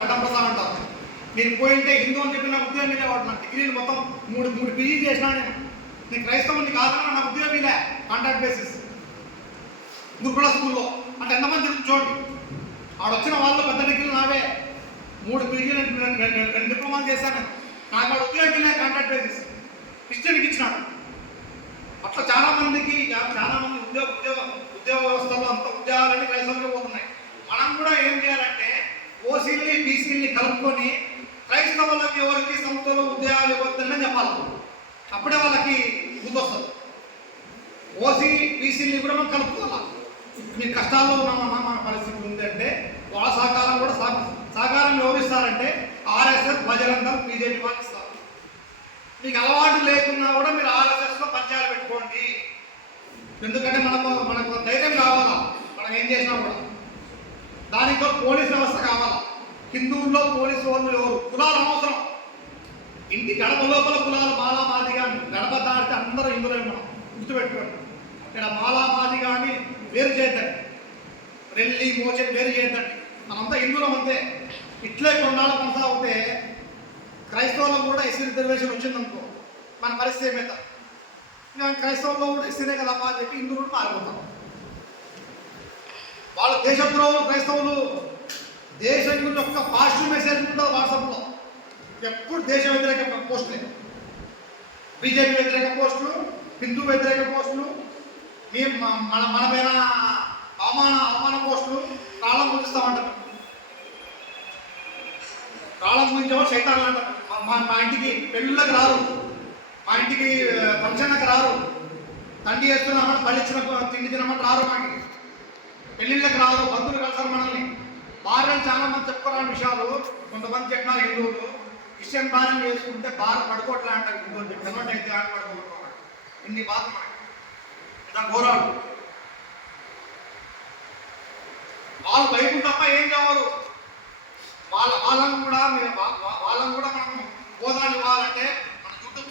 ప్రసాద్ అంటారు. నేను పోయింటే హిందూ అని చెప్పి నాకు ఉద్యోగం ఇవ్వవాడు. నా డిగ్రీలు మొత్తం మూడు పీజీ చేసినా నేను క్రైస్తవుని కాదని నాకు ఉద్యోగం ఇలా కాంట్రాక్ట్ బేసిస్ గురుకుల స్కూల్లో. అంటే ఎంతమంది చూడండి, ఆడొచ్చిన వాళ్ళు పెద్ద డిగ్రీలు నావే. 3 పీజీలు 2 డిప్లొమాలు చేశాను. నాకు వాడు ఉద్యోగం ఇలా కాంట్రాక్ట్ బేసిస్ క్రిస్టియన్కి ఇచ్చినాడు. అట్లా చాలామంది ఉద్యోగ వ్యవస్థలో అంత ఉద్యోగాలన్నీ క్రైస్తవులకే పోతున్నాయి. మనం కూడా ఏం చేయాలంటే ఓసీలని బీసీలని కలుపుకొని క్రైస్తవులకి ఎవరికి సంస్థలో ఉద్యోగాలు ఇవ్వద్దని చెప్పాలి. అప్పుడే వాళ్ళకి గుర్తొస్తుంది. ఓసీ బీసీలని కూడా మనం కలుపుకోవాలి. మీ కష్టాల్లో ఉన్నామన్నా మన పరిస్థితి ఉందంటే వాళ్ళ సహకారం కూడా సహకారం ఎవరిస్తారంటే ఆర్ఎస్ఎస్, బజరంగ దళ్, బీజేపీ వాళ్ళు ఇస్తారు. మీకు అలవాటు లేకున్నా కూడా మీరు ఆర్ఎస్ఎస్లో పరిచయాలు పెట్టుకోండి. ఎందుకంటే మనకు ధైర్యం కావాలా. మనం ఏం చేసినా కూడా దానితో పోలీస్ వ్యవస్థ కావాలా. హిందువుల్లో పోలీసు వాళ్ళు ఎవరు, కులాలు అనవసరం. ఇంటి గడప లోపల కులాలు మాలా మాది కానీ గడప దాటితే అందరూ హిందువులే. మనం గుర్తుపెట్టుకోండి. ఇక్కడ మాలా మాది కానీ వేరు చేద్దండి, రెల్లి మోచని వేరు చేద్దండి. మనంతా హిందువులం అంతే. ఇట్లే కొన్నాళ్ళు కొనసాగితే క్రైస్తవులకు కూడా ఎస్సీ రిజర్వేషన్ వచ్చిందనుకో మన పరిస్థితి ఏమవుతాం. క్రైస్తవుల్లో కూడా ఎస్సీనే కదా అని చెప్పి హిందువులు కూడా మారిపోతాం. వాళ్ళ దేశద్రోహులు క్రైస్తవులు. దేశం యొక్క పాజిటివ్ మెసేజ్ ఉంటుంది వాట్సాప్లో. ఎప్పుడు దేశ వ్యతిరేక పోస్టులే, బీజేపీ వ్యతిరేక పోస్టులు, హిందూ వ్యతిరేక పోస్టులు, మన పైన అవమాన పోస్టులు. కాలం ముగిస్తామంటారు. కాలం ముగించేవాళ్ళు సైతాన్లు అంటారు. మా ఇంటికి పెళ్ళిళ్ళకి రారు, మా ఇంటికి ఫంక్షన్లకు రారు, తండ్రి వేస్తున్నామని పళ్ళిచ్చిన తిండి తినమని రారు, మాకి పెళ్ళిళ్ళకి రారు, బంధువులు కలిసారు మనల్ని. భార్యలు చాలా మంది చెప్పుకోరాని విషయాలు. కొంతమంది చెప్పినారు హిందువులు క్రిస్టియన్ భార్యను చేసుకుంటే భార్య పడుకోవట్లే అంటారు. హిందువులు చెప్పినట్టు అయితే ఆడ పడుకోవట్లేదు. ఇన్ని బాధ మనకి ఇలా ఘోరాలు. వాళ్ళు బైబుల్ తప్ప ఏం కావాలి. వాళ్ళను కూడా మనం బోధనలు ఇవ్వాలంటే